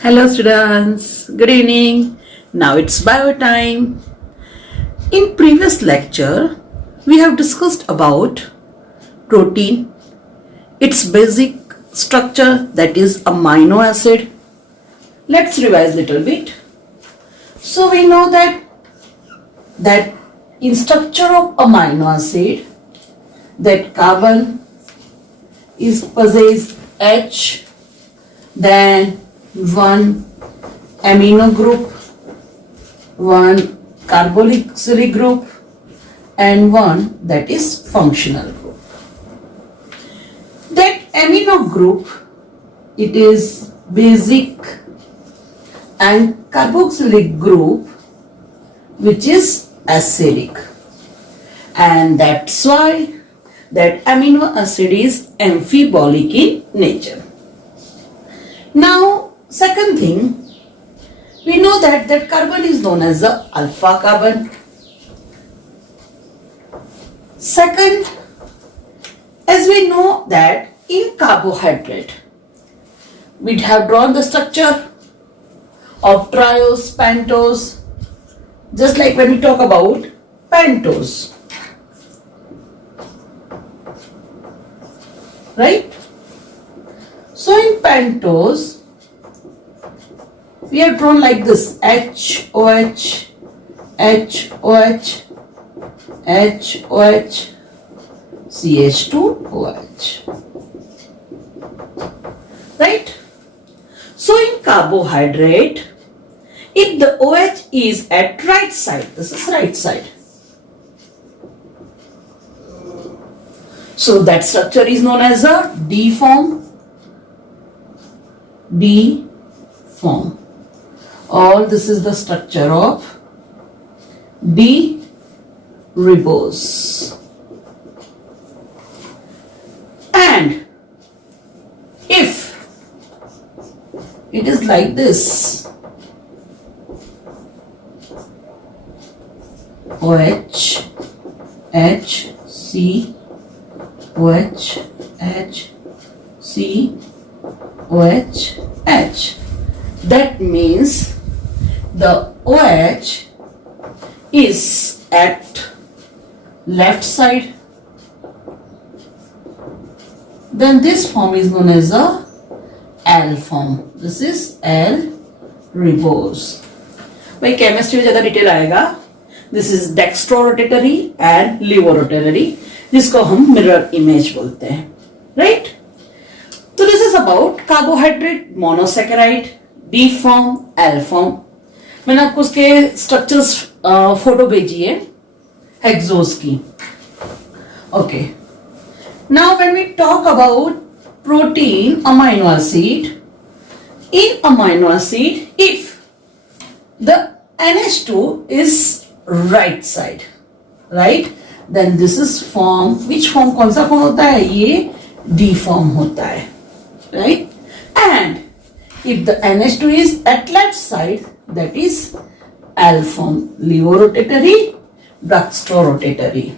Hello students, good evening. Now it's bio time. In previous lecture, we have discussed about protein, its basic structure, that is amino acid. Let's revise little bit. So we know that in structure of amino acid, that carbon is possess H, then one amino group, one carboxylic group, and one that is functional group. That amino group, it is basic, and carboxylic group which is acidic, and that's why that amino acid is amphibolic in nature. Now second thing, we know that carbon is known as the alpha carbon. Second, as we know that in carbohydrate, we have drawn the structure of triose, pentose, just like when we talk about pentose, right? So in pentose, we have drawn like this: HOH, HOH, HOH, CH2OH. Right? So in carbohydrate, if the OH is at right side, this is right side, so that structure is known as a D form. D form. All this is the structure of D ribose. And if it is like this, OH, H, C, OH, H, C, OH, H. That means the OH is at left side. Then this form is known as a L form. This is L ribose. भाई chemistry में ज़्यादा detail आएगा. This is dextrorotatory and levorotatory, जिसको हम mirror image बोलते हैं, right? So this is about carbohydrate, monosaccharide, D form, L form. मैंने आपको उसके स्ट्रक्चर्स फोटो भेजी है हेक्सोस की. Okay. Now when we talk about protein, amino acid, in amino acid, if the NH2 is right side, right, then this is form. Which form? कौन सा form होता है? ये D form होता है, right? And if the NH2 is at left side, that is L form, levorotatory, dextrorotatory,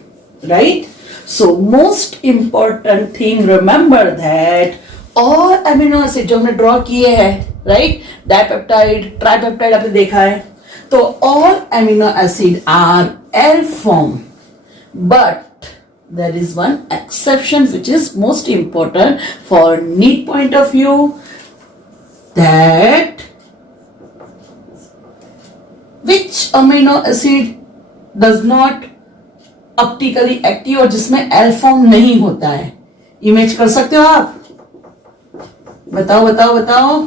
right? So most important thing, remember that all amino acid जो हमने draw किए हैं, right? Dipeptide, tripeptide आपने देखा है, तो all amino acid are L form, but there is one exception which is most important for NEET point of view, that which amino acid does not optically active और जिसमें L form नहीं होता है. Image कर सकते हो आप? बताओ बताओ बताओ.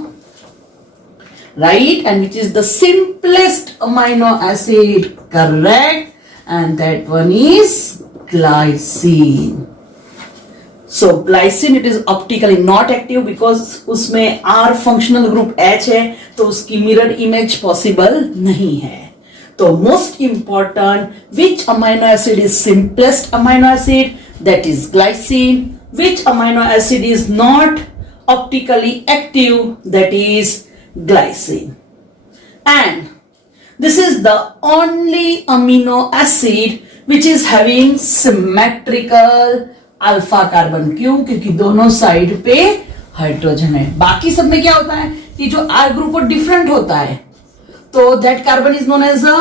Right, and which is the simplest amino acid? Correct, and that one is glycine. So glycine, it is optically not active because उसमें आर फंक्शनल ग्रुप एच है, तो उसकी मिरर इमेज पॉसिबल नहीं है. So most important, which amino acid is simplest amino acid? That is glycine. Which amino acid is not optically active? That is glycine. And this is the only amino acid which is having symmetrical alpha carbon. क्यों? क्योंकि दोनों side पे hydrogen है। बाकी सब में क्या होता है कि जो R ग्रुप वो डिफरेंट होता है, तो that carbon is known as a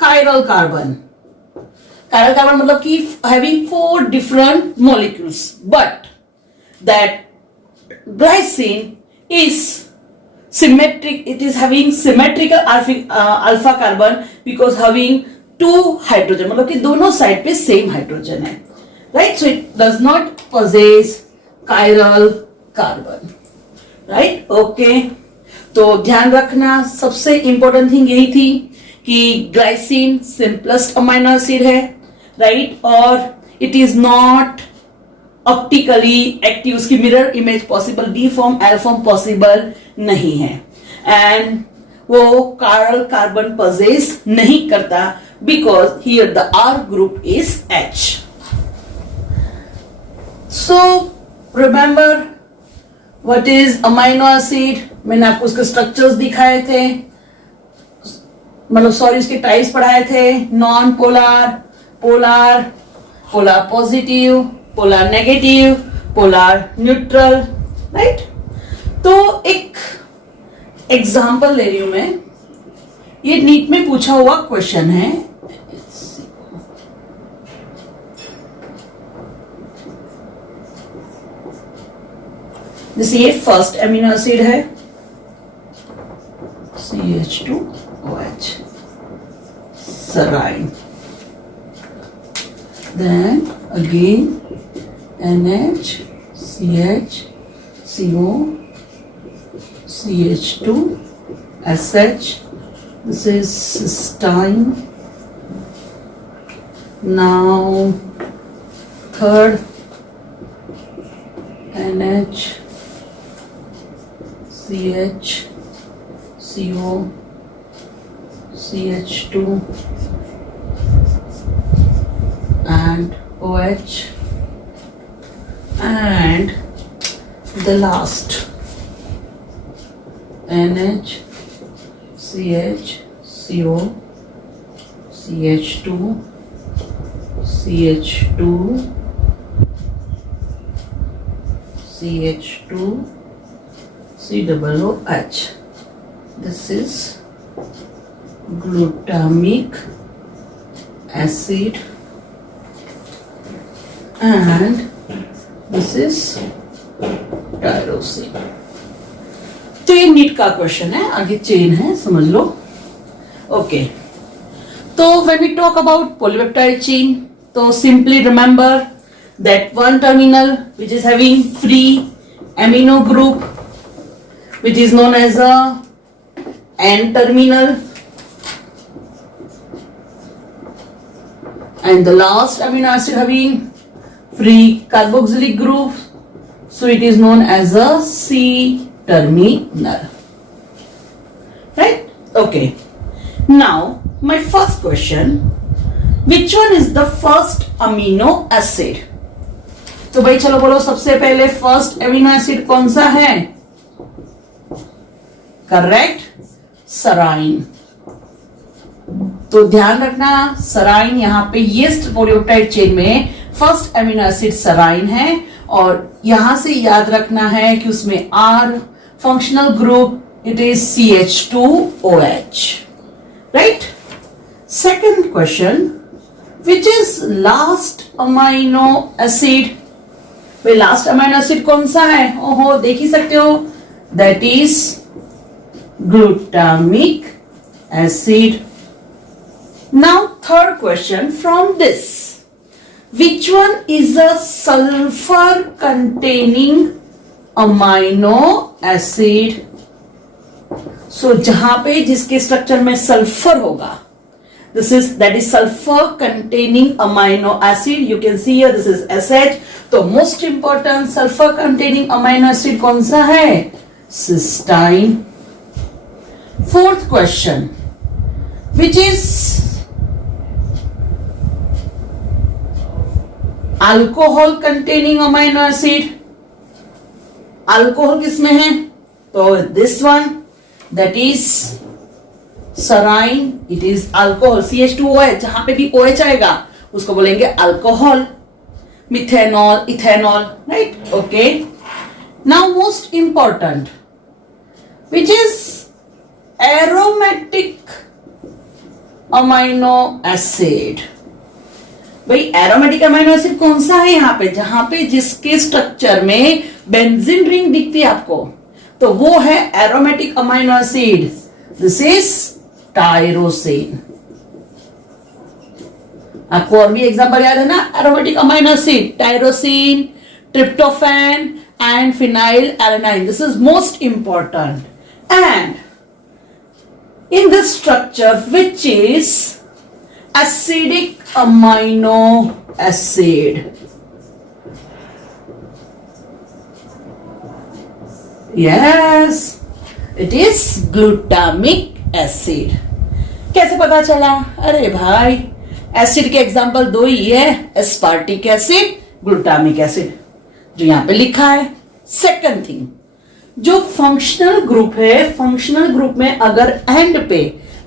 chiral carbon. Chiral carbon मतलब कि having 4 different molecules, but that glycine is symmetric, it is having symmetrical alpha carbon because having 2 hydrogen, मतलब कि दोनों साइड पे सेम हाइड्रोजन है, right. So it does not possess chiral carbon, right. Okay, तो ध्यान रखना सबसे इंपॉर्टेंट थिंग यही थी कि ग्लाइसिन सिंपलेस्ट अमाइनो एसिड है, राइट, और it is not optically active, उसकी mirror image possible, B form L form possible नहीं है, एंड वो कायरल कार्बन पजेस नहीं करता because here the R group is H. So remember what is amino acid, मैंने आपको उसके स्ट्रक्चर्स दिखाए थे, मतलब सॉरी उसके टाइप्स पढ़ाए थे, non polar, polar, polar positive, polar negative, polar neutral, right. तो एक एग्जाम्पल ले रही हूं मैं, ये नीट में पूछा हुआ क्वेश्चन है। जैसे ये फर्स्ट एमिनो एसिड है CH2OH, serine, then again NH, CH, CO, CH2, SH, this is cysteine. Now third NH, CH, CO, CH2 and OH, and the last NH, CH, CO, CH2, CH2, CH2, COOH. This is glutamic acid and this is tyrosine. तो ये NEET का question है, आगे chain है, समझ लो। Okay, तो when we talk about polypeptide chain, तो simply remember that one terminal which is having free amino group which is known as a N-terminal, and the last amino acid having free carboxylic group, so it is known as a C-terminal, right? Okay, now my first question, which one is the first amino acid? तो भाई चलो बोलो, सबसे पहले first amino acid कौन सा है? Correct, serine. तो ध्यान रखना, सराइन यहां पे ये पॉलीपेप्टाइड चेन में फर्स्ट एमिनो एसिड सराइन है, और यहां से याद रखना है कि उसमें R functional group, it is CH2OH, right. Second question, which is last amino acid? वे लास्ट अमाइनो एसिड कौन सा है? ओहो, देख ही सकते हो, that is glutamic acid. Now third question from this, which one is a sulfur containing amino acid? So जहां पे जिसके स्ट्रक्चर में सल्फर होगा, that is sulfur containing amino acid. You can see here this is SH. तो most important sulfur containing amino acid कौन सा है? cysteine. Fourth question, which is alcohol containing amino acid? Alcohol किसमें है? तो this one, that is serine, it is alcohol, CH2OH, जहां पे भी OH आएगा उसको बोलेंगे alcohol, methanol, ethanol, right. Okay, Now most important, which is aromatic amino acid. भाई एरोमेटिक अमीनो एसिड कौन सा है यहाँ पे, जहां पे जिसके स्ट्रक्चर में बेंजीन रिंग दिखती है आपको, तो वो है aromatic amino acid. This is tyrosine. आपको और भी एग्जांपल याद है ना aromatic amino acid, tyrosine, tryptophan and phenyl alanine. This is most important. And in this structure which is acidic amino acid. Yes, it is glutamic acid. कैसे पता चला? अरे भाई एसिड के एग्जांपल दो ही है, एस्पार्टिक एसिड, ग्लूटामिक एसिड, जो यहां पे लिखा है. सेकंड थिंग, जो फंक्शनल ग्रुप है, फंक्शनल ग्रुप में अगर एंड पे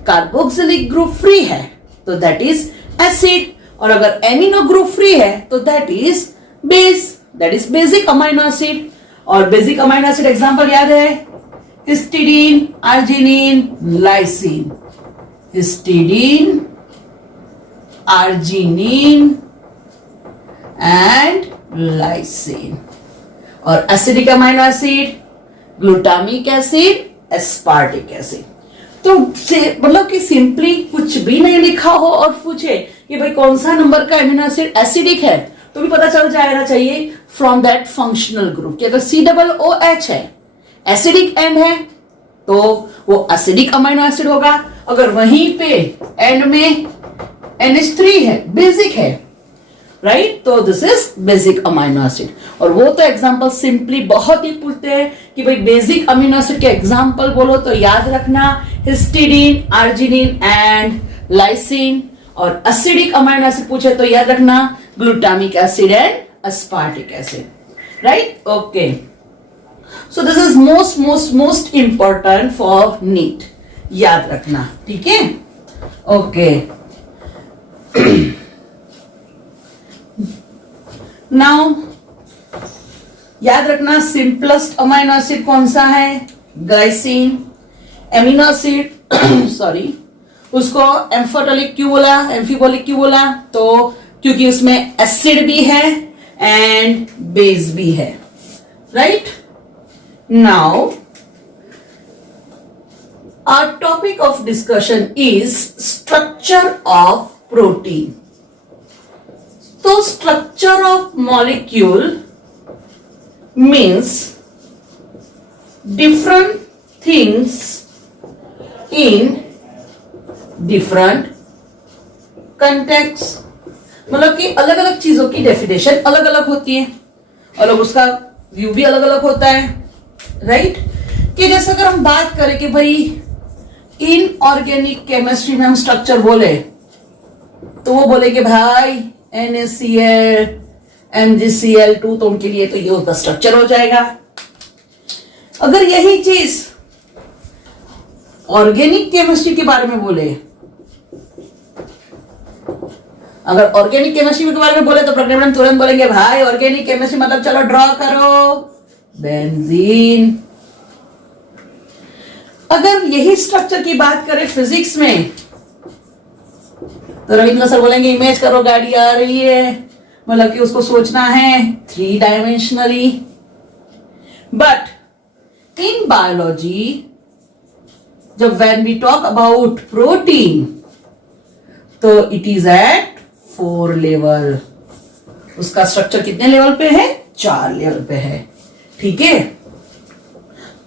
कार्बोक्सिलिक ग्रुप फ्री है तो दैट इज एसिड, और अगर एमिनो ग्रुप फ्री है तो that is base, that is basic amino acid. और बेसिक अमीनो एसिड एग्जांपल याद है, histidine, arginine, lysine. Histidine, arginine and lysine. और acidic amino acid, glutamic acid, aspartic acid. तो मतलब कि सिंपली कुछ भी नहीं लिखा हो और पूछे कि भाई कौन सा नंबर का एमिनो एसिड एसिडिक है, तो भी पता चल जाना चाहिए फ्रॉम दैट फंक्शनल ग्रुप कि अगर COOH है, एसिडिक एंड है, तो वो एसिडिक अमीनो एसिड होगा. अगर वहीं पे एंड में NH3 है, बेसिक है, राइट, तो this is basic amino acid. और वो तो एग्जांपल सिंपली बहुत ही पूछते हैं कि भाई बेसिक अमीनो एसिड के एग्जांपल बोलो, तो याद रखना हिस्टिडीन, आर्जिनिन एंड लाइसिन. और एसिडिक अमीनो एसिड पूछे तो याद रखना glutamic acid and aspartic acid. Right, okay. So this is most important for NEET, याद रखना. ठीक है, ओके. नाउ याद रखना सिंपलेस्ट अमीनो एसिड कौन सा है, ग्लाइसिन. एमिनो एसिड सॉरी, उसको एम्फोटोलिक क्यों बोला, एम्फीबोलिक क्यों बोला, तो क्योंकि उसमें एसिड भी है एंड बेस भी है. Right, now our topic of discussion is structure of protein. तो structure of molecule means different things in different contexts. मतलब कि अलग अलग चीजों की डेफिनेशन अलग अलग होती है, अलग उसका व्यू भी अलग अलग होता है. राइट, कि जैसे अगर हम बात करें कि भाई इनऑर्गेनिक केमिस्ट्री में हम स्ट्रक्चर बोले, तो वो बोले कि भाई NaCl, MgCl2, तो उनके लिए तो ये उसका स्ट्रक्चर हो जाएगा. अगर यही चीज ऑर्गेनिक केमिस्ट्री के बारे में बोले, अगर ऑर्गेनिक केमिस्ट्री के बारे में बोले तो प्रज्ञा तुरंत बोलेंगे भाई ऑर्गेनिक केमिस्ट्री मतलब चलो ड्रॉ करो बेंजीन. अगर यही स्ट्रक्चर की बात करें फिजिक्स में, तो रविंद्र सर बोलेंगे इमेज करो गाड़ी आ रही है, मतलब कि उसको सोचना है 3 डायमेंशनली. बट इन बायोलॉजी जब when we talk about protein, तो इट इज एट 4 लेवल. उसका स्ट्रक्चर कितने लेवल पे है, 4 लेवल पे है. ठीक है,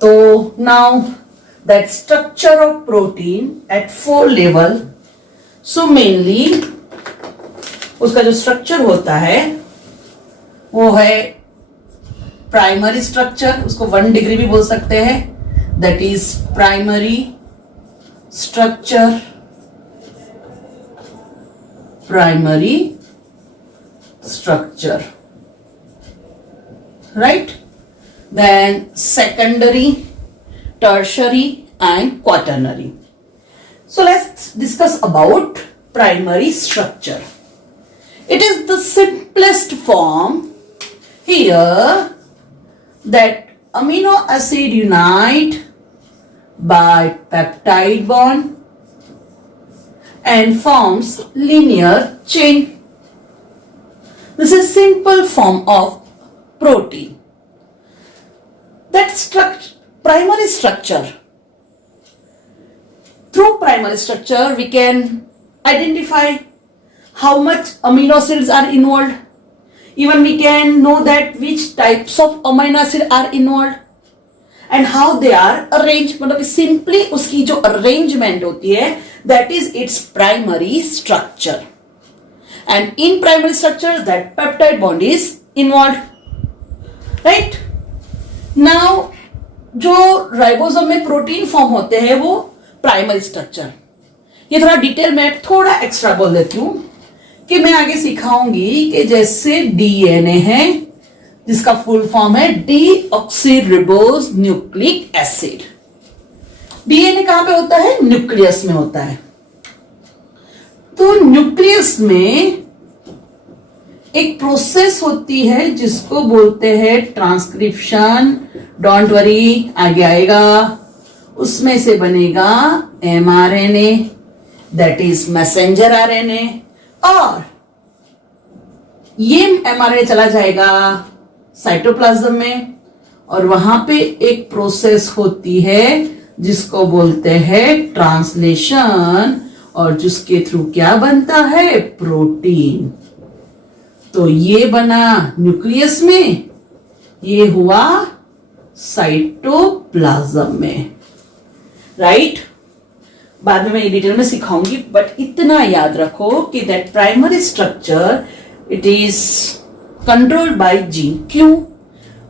तो now that structure of protein at 4 level. So mainly उसका जो स्ट्रक्चर होता है वो है प्राइमरी स्ट्रक्चर, उसको 1 डिग्री भी बोल सकते हैं, that is primary structure. Primary structure, right. Then secondary, tertiary and quaternary. So let's discuss about primary structure. It is the simplest form here that amino acid unite by peptide bond and forms linear chain. This is simple form of protein. That primary structure. Through primary structure, we can identify how much amino acids are involved. Even we can know that which types of amino acid are involved and how they are arranged. मतलब कि simply उसकी जो arrangement होती है, that is its primary structure. And in primary structure, that peptide bond is involved. Right? Now, जो ribosome में protein form होते हैं वो प्राइमरी स्ट्रक्चर. ये थोड़ा डिटेल में थोड़ा एक्स्ट्रा बोल देती हूं कि मैं आगे सिखाऊंगी कि जैसे डीएनए है जिसका फुल फॉर्म है डीऑक्सीरिबोज न्यूक्लिक एसिड. डीएनए कहां पे होता है? न्यूक्लियस में होता है. तो न्यूक्लियस में एक प्रोसेस होती है जिसको बोलते हैं ट्रांसक्रिप्शन. डोंट वरी, आगे आएगा. उसमें से बनेगा mRNA, that is messenger RNA, और ये एमआरएनए चला जाएगा साइटोप्लाज्म में और वहां पे एक प्रोसेस होती है जिसको बोलते हैं ट्रांसलेशन, और जिसके थ्रू क्या बनता है? प्रोटीन. तो ये बना न्यूक्लियस में, ये हुआ साइटोप्लाज्म में. राइट? बाद में मैं डिटेल में सिखाऊंगी, बट इतना याद रखो कि that primary structure it is controlled by gene. क्यों?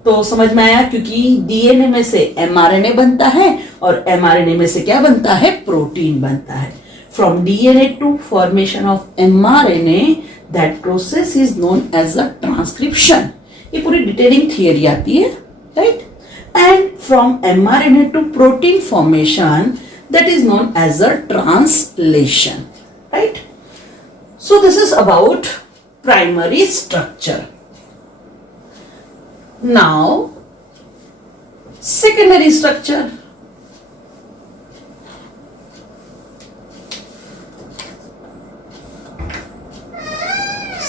तो समझ में आया, क्योंकि डीएनए में से एमआरएनए बनता है और एमआरएनए में से क्या बनता है? प्रोटीन बनता है. From DNA to formation of mRNA, that process is known as a transcription. ये पूरी डिटेलिंग थियरी आती है. Right? And from mRNA to protein formation, that is known as a translation. Right? So this is about primary structure. Now secondary structure.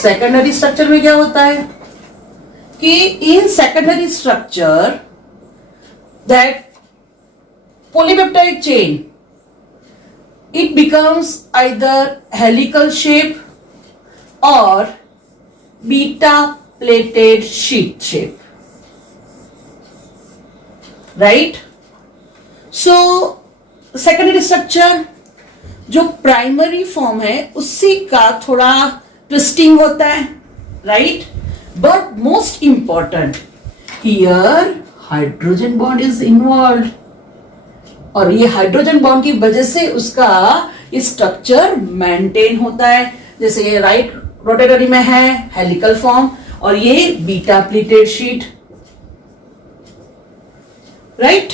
Secondary structure में क्या होता है कि in secondary structure that polypeptide chain, it becomes either helical shape or beta plated sheet shape. Right? So secondary structure जो primary form है उसी का थोड़ा ट्विस्टिंग होता है. Right? But most important here hydrogen bond is involve, और ये hydrogen bond की वजह से उसका स्ट्रक्चर मेंटेन होता है. जैसे ये राइट रोटेटरी में है हेलिकल फॉर्म और ये बीटा प्लेटेड शीट. राइट?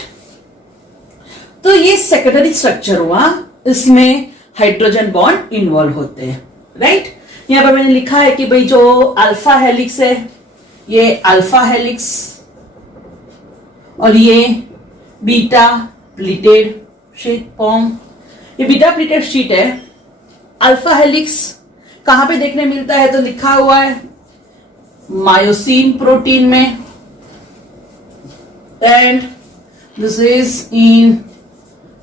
तो ये सेकेंडरी स्ट्रक्चर हुआ, इसमें हाइड्रोजन बॉन्ड इन्वॉल्व होते हैं. राइट? यहां पर मैंने लिखा है कि भाई जो अल्फा हेलिक्स है ये अल्फा हेलिक्स और ये बीटा प्लीटेड शीट फॉर्म. ये बीटा प्लीटेड शीट है. अल्फा हेलिक्स कहां पे देखने मिलता है? तो लिखा हुआ है मायोसिन प्रोटीन में, and this is in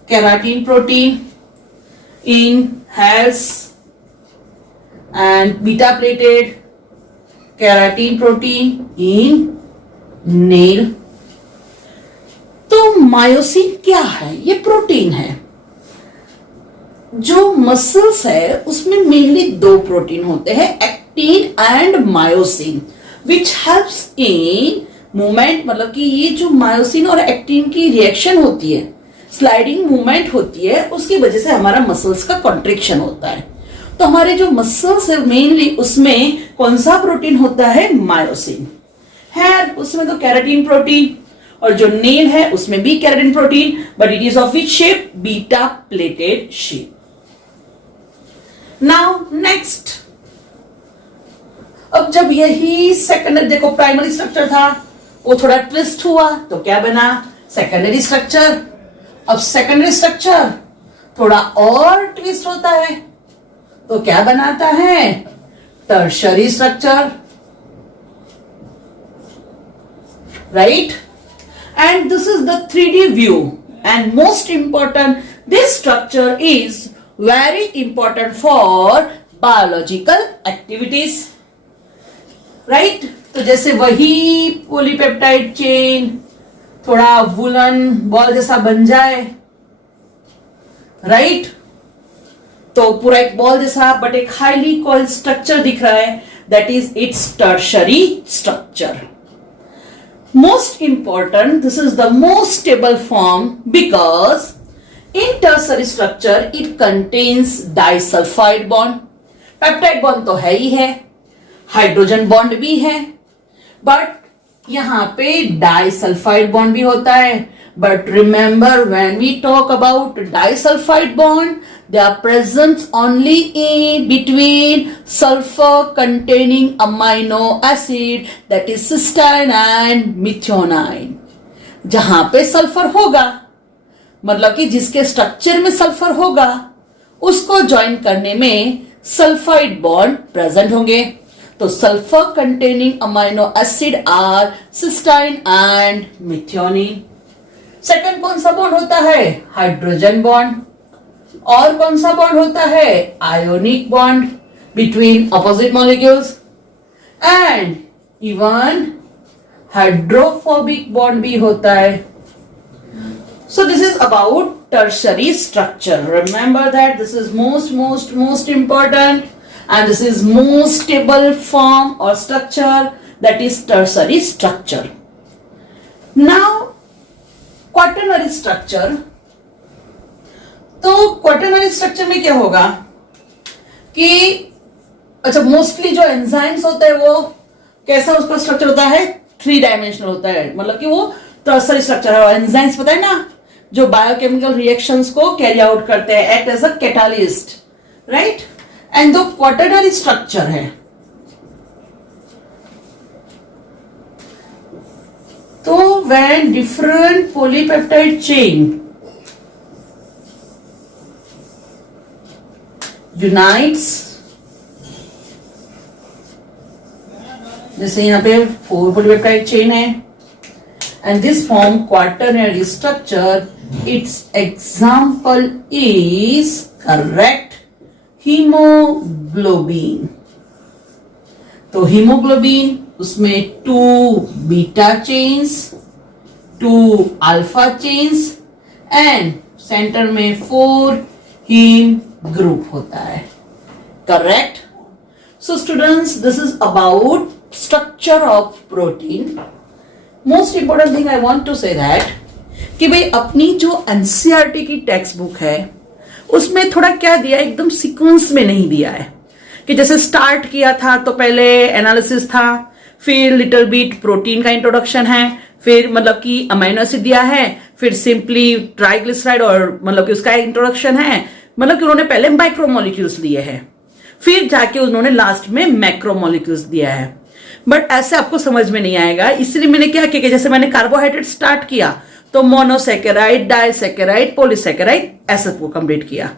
keratin protein, in hairs, and beta plated keratin protein in nail. तो मायोसिन क्या है? ये प्रोटीन है. जो मसल्स है उसमें मेनली दो प्रोटीन होते हैं, actin and myosin, which helps in movement. मतलब कि ये जो मायोसिन और एक्टिन की रिएक्शन होती है, स्लाइडिंग मूवमेंट होती है, उसकी वजह से हमारा मसल्स का कॉन्ट्रिक्शन होता है. तो हमारे जो मसल्स है मेनली उसमें कौन सा प्रोटीन होता है? मायोसिन. हेयर उसमें तो केराटिन प्रोटीन, और जो नेल है उसमें भी keratin protein, but it is of which shape? Beta pleated shape. Now next, अब जब यही सेकेंडरी, देखो प्राइमरी स्ट्रक्चर था, वो थोड़ा ट्विस्ट हुआ तो क्या बना, सेकेंडरी स्ट्रक्चर। अब सेकेंडरी स्ट्रक्चर थोड़ा और ट्विस्ट होता है तो क्या बनाता है, tertiary structure, right. And this is the 3D view, and most important, this structure is very important for biological activities, right? तो जैसे वही पॉलीपेप्टाइड चेन थोड़ा वुलन बॉल जैसा बन जाए, राइट, तो पूरा एक बॉल जैसा बट एक हाईली कॉइल्ड स्ट्रक्चर दिख रहा है, that is it's tertiary structure. Most important, this is the most stable form because in tertiary structure it contains disulfide bond. Peptide bond तो है ही है, हाइड्रोजन बॉन्ड भी है, बट यहां पे डाइसल्फाइड बॉन्ड भी होता है। But remember, when we talk about disulfide bond, they are present only in between sulfur containing amino acid, that is cysteine and methionine. जहां पे सल्फर होगा, मतलब कि जिसके स्ट्रक्चर में सल्फर होगा, उसको ज्वाइन करने में सल्फाइड बॉन्ड प्रेजेंट होंगे। तो sulphur containing amino acid are cysteine and methionine. Second कौन सा बॉन्ड होता है, हाइड्रोजन बॉन्ड। और कौन सा बॉन्ड होता है, ionic bond between opposite molecules. And even hydrophobic bond भी होता है। सो this is about tertiary structure. Remember that this is most important, and this is most stable form or structure, that is tertiary structure. Now quaternary structure, तो quaternary structure में क्या होगा कि अच्छा mostly जो एंजाइम्स होते हैं वो कैसा उसका स्ट्रक्चर होता है, 3 डायमेंशनल होता है, मतलब कि वो टर्सरी स्ट्रक्चर है। एंजाइम्स पता है ना, जो बायोकेमिकल रिएक्शंस को कैरी आउट करते हैं, act as a catalyst, right. And जो क्वाटरनरी स्ट्रक्चर है, तो when different polypeptide chain unites, जैसे यहां पे 4 पॉलीपेप्टाइड चेन है, and this form quaternary structure, its example is correct hemoglobin। तो हीमोग्लोबिन उसमें 2 beta chains, 2 alpha chains and centre में 4 हीम ग्रुप होता है, correct. So students, this is about structure of protein. Most important thing I want to say that कि भाई अपनी जो NCERT की टेक्स्ट बुक है उसमें थोड़ा क्या दिया, एकदम सीक्वेंस में नहीं दिया है कि जैसे स्टार्ट किया था तो पहले एनालिसिस था, फिर लिटिल बिट प्रोटीन का इंट्रोडक्शन है, फिर मतलब कि अमीनो एसिड दिया है, फिर सिंपली ट्राइग्लिसराइड और मतलब कि उसका इंट्रोडक्शन है, मतलब कि उन्होंने पहले माइक्रोमोलिक्यूल्स दिए हैं, फिर जाके उन्होंने लास्ट में मैक्रोमोलिक्यूल्स दिया है। बट ऐसे आपको समझ में नहीं आएगा, इसलिए मैंने क्या किया कि जैसे मैंने कार्बोहाइड्रेट स्टार्ट किया तो मोनोसेकेराइड, डाइसेकेराइड, पॉलीसेकेराइड ऐसे को कंप्लीट किया,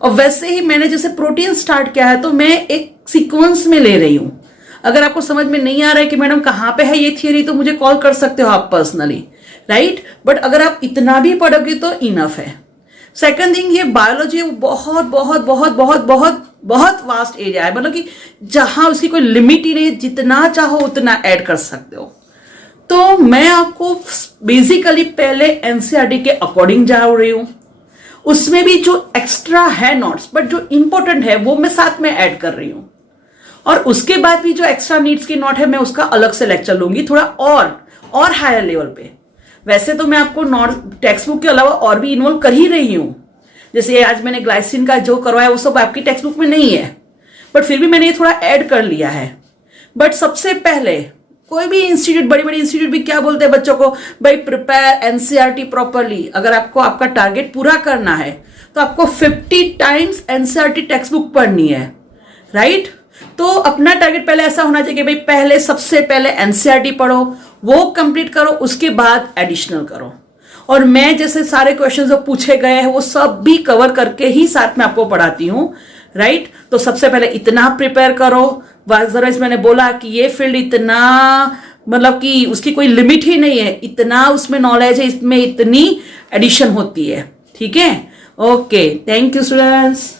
और वैसे ही मैंने जैसे प्रोटीन स्टार्ट किया है तो मैं एक सीक्वेंस में ले रही हूं। अगर आपको समझ में नहीं आ रहा है कि मैडम कहां पे है ये थियरी, तो मुझे कॉल कर सकते हो आप पर्सनली, राइट। बट अगर आप इतना भी पढ़ोगे तो इनफ है। सेकंड थिंग, ये बायोलॉजी बहुत बहुत बहुत बहुत बहुत बहुत वास्ट एरिया है, मतलब कि जहां उसकी कोई लिमिट ही नहीं, जितना चाहो उतना ऐड कर सकते हो। तो मैं आपको बेसिकली पहले एनसीईआरटी के अकॉर्डिंग जा रही हूं, उसमें भी जो एक्स्ट्रा है नोट्स बट जो इंपॉर्टेंट है वो मैं साथ में ऐड कर रही हूं, और उसके बाद भी जो एक्स्ट्रा नीड्स की नोट है मैं उसका अलग से लेक्चर लूंगी थोड़ा और हायर लेवल पे। वैसे तो मैं आपको नोट टेक्स्ट बुक के अलावा और भी इन्वॉल्व कर ही रही हूं, जैसे आज मैंने ग्लाइसिन का जो करवाया वो सब आपकी टेक्स्ट बुक में नहीं है, बट फिर भी मैंने ये थोड़ा ऐड कर लिया है। बट सबसे पहले कोई भी इंस्टीट्यूट, बड़ी बड़ी इंस्टीट्यूट भी क्या बोलते हैं बच्चों को, भाई प्रिपेयर एनसीईआरटी प्रॉपरली। अगर आपको आपका टारगेट पूरा करना है तो आपको 50 टाइम्स एनसीईआरटी टेक्स्ट बुक पढ़नी है, राइट। तो अपना टारगेट पहले ऐसा होना चाहिए कि भाई पहले सबसे पहले एनसीईआरटी पढ़ो, वो कंप्लीट करो, उसके बाद एडिशनल करो। और मैं जैसे सारे क्वेश्चंस जो पूछे गए हैं वो सब भी कवर करके ही साथ में आपको पढ़ाती हूँ, राइट। तो सबसे पहले इतना प्रिपेयर करो। अदरवाइज मैंने बोला कि ये फील्ड इतना, मतलब कि उसकी कोई लिमिट ही नहीं है, इतना उसमें नॉलेज है, इसमें इतनी एडिशन होती है, ठीक है। Okay, thank you students.